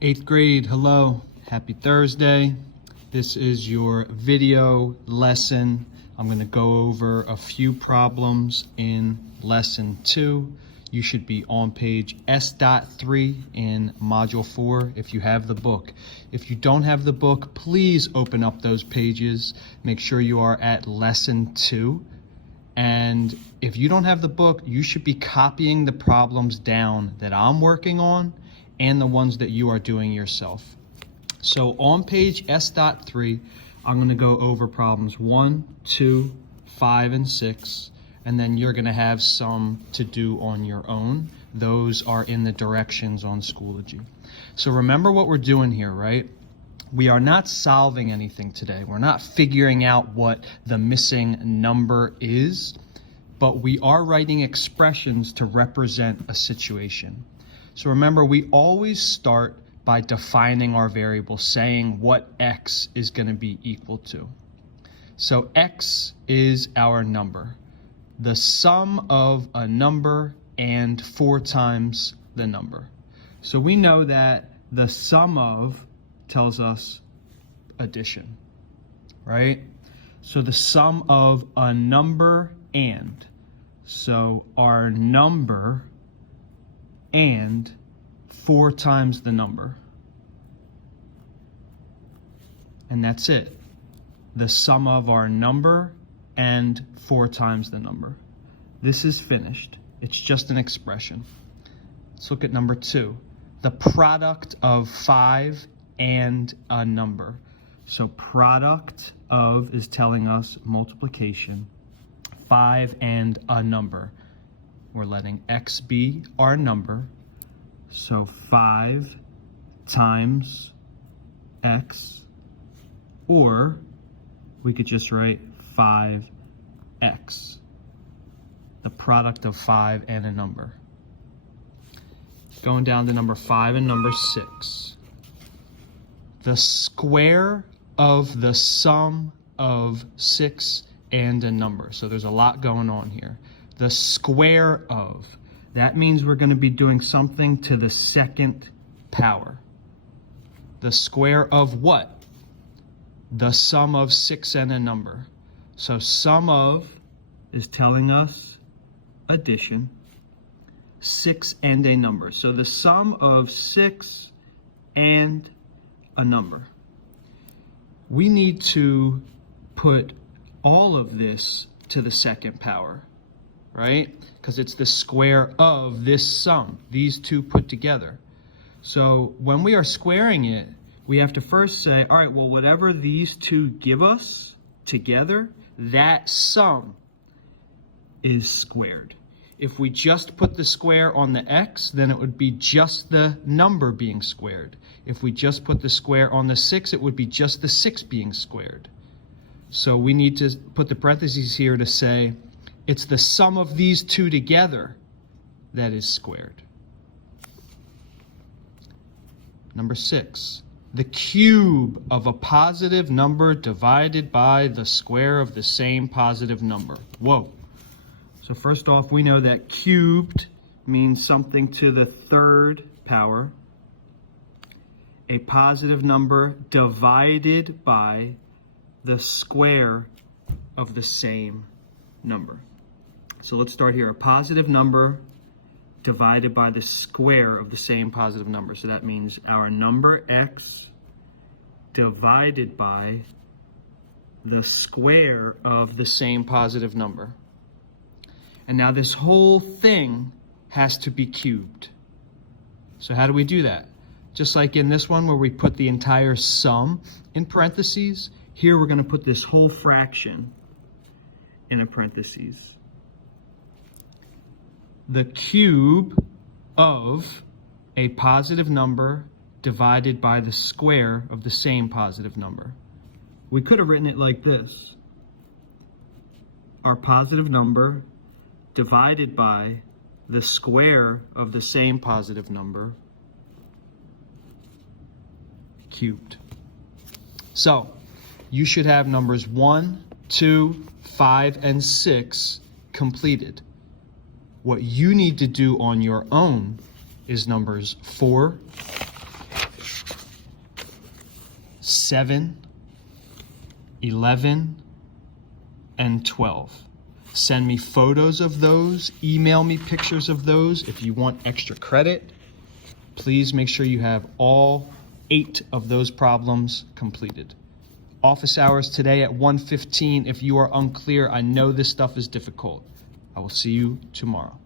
Eighth grade, hello, happy Thursday. This is your video lesson. I'm going to go over a few problems in lesson 2. You should be on page S.3 in module 4 if you have the book. If you don't have the book, please open up those pages. Make sure you are at lesson 2. And if you don't have the book, you should be copying the problems down that I'm working on and the ones that you are doing yourself. So on page S.3, I'm going to go over problems 1, 2, 5, and 6, and then you're going to have some to do on your own. Those are in the directions on Schoology. So remember what we're doing here, right? We are not solving anything today. We're not figuring out what the missing number is, but we are writing expressions to represent a situation. So remember, we always start by defining our variable, saying what x is going to be equal to. So x is our number, the sum of a number and 4 times the number. So we know that the sum of tells us addition, right? So the sum of a number and, so our number and 4 times the number. And that's it. The sum of our number and 4 times the number. This is finished. It's just an expression. Let's look at number 2. The product of 5 and a number. So product of is telling us multiplication. 5 and a number. We're letting x be our number. So 5 times x, or we could just write 5x. The product of 5 and a number. Going down to number 5 and number 6. The square of the sum of 6 and a number. So there's a lot going on here. The square of. That means we're going to be doing something to the second power. The square of what? The sum of 6 and a number. So sum of is telling us addition. 6 and a number. So the sum of 6 and a number. We need to put all of this to the second power, right? Because it's the square of this sum, these two put together. So when we are squaring it, we have to first say, all right, well, whatever these two give us together, that sum is squared. If we just put the square on the x, then it would be just the number being squared. If we just put the square on the 6, it would be just the 6 being squared. So we need to put the parentheses here to say it's the sum of these two together that is squared. Number 6, the cube of a positive number divided by the square of the same positive number. Whoa. So first off, we know that cubed means something to the 3rd power. A positive number divided by the square of the same number. So let's start here. A positive number divided by the square of the same positive number. So that means our number x divided by the square of the same positive number. And now this whole thing has to be cubed. So how do we do that? Just like in this one where we put the entire sum in parentheses, here we're going to put this whole fraction in a parentheses. The cube of a positive number divided by the square of the same positive number. We could have written it like this. Our positive number divided by the square of the same positive number cubed. So you should have numbers 1, 2, 5, and 6 completed. What you need to do on your own is numbers 4, 7, 11, and 12. Send me photos of those, email me pictures of those. If you want extra credit, please make sure you have all 8 of those problems completed. Office hours today at 1:15. If you are unclear, I know this stuff is difficult. I will see you tomorrow.